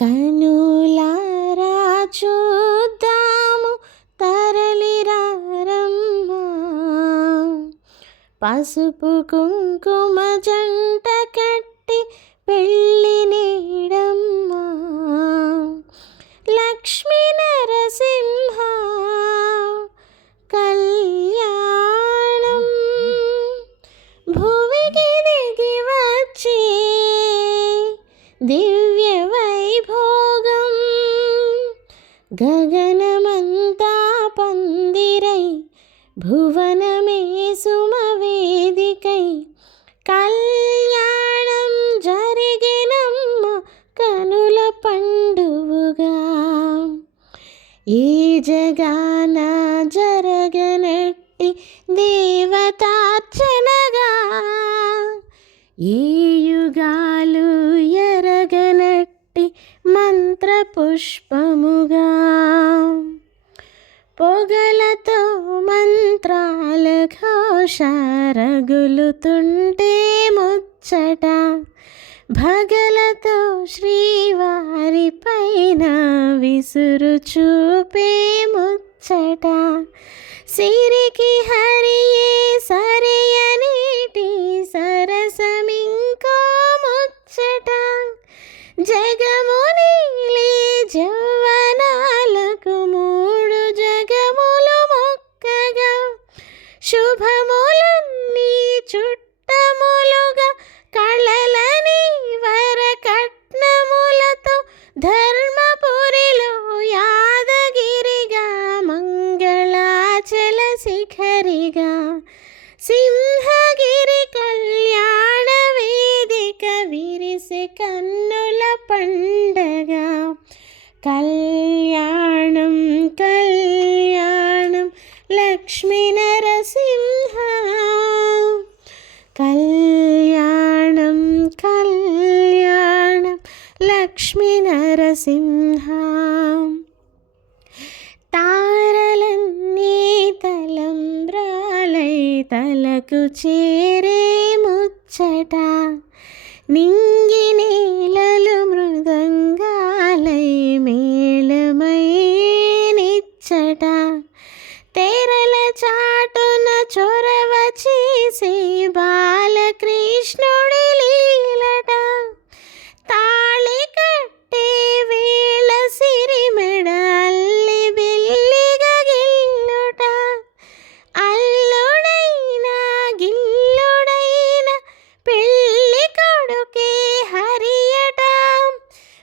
కనులారా చూద్దాము తరలిరారమ్మా, పసుపు కుంకుమ జంట కట్టి పెళ్ళి నీడమ్మా. లక్ష్మీ నరసింహ కళ్యాణం, భువికి దిగి వచ్చి దివ్య వైభోగం, గగనమంతా పందిరై భువనమే సుమవేదికై కళ్యాణం జరిగినమ్మ కనుల పండువుగా. ఈ జగాన జరగనట్టి దేవతార్చనగా, ఈ యుగాలు ఎరగనట్టి మంత్రపుష్పముగా. పొగలతో మంత్రాల ఘోష రగులుతుంటే ముచ్చట, భగలతో శ్రీవారి పైన విసురు చూపే ముచ్చట. సిరికి హరియే సరియనీటి సరసమింకో ముచ్చట, జగమునిలే జవ్వనాలకు మూడు జగములు మొక్కగా, శుభములన్నీ చుట్టములుగా కళలని వరకట్నములతో ధర్మపురిలో యాదగిరిగా మంగళాచల శిఖరిగా. సింహగిరి కళ్యాణ వేదిక విరిసే కన్నుల పండగ. కళ్యాణం కళ్యాణం లక్ష్మీ నరసింహ, కళ్యాణం కళ్యాణం లక్ష్మీ నరసింహ. తారలన్నీ తలంబ్రాలై తలకు చేరే ముచ్చట, నింగి నేలలు మృదంగాలై మేళమై నిచ్చట, తెరల చాటున చొరవ చేసే బాలకృష్ణుడి లీలట, తాళి కట్టే వేళ సిరిమెడ అల్లి బిల్లిగా గిల్లుట, అల్లుడైనా గిల్లుడైన పెళ్ళి కొడుకే హరియట,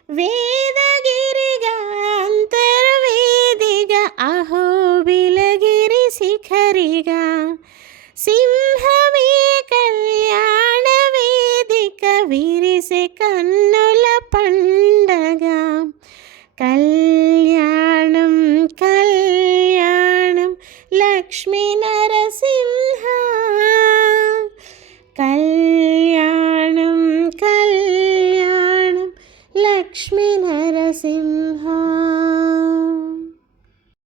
వేదగిరిగా అంతర్వేదిగా అహోబిలగిరి శిఖరిగా. సింహమే కళ్యాణ వేదిక విరిసే కన్నుల పండగ.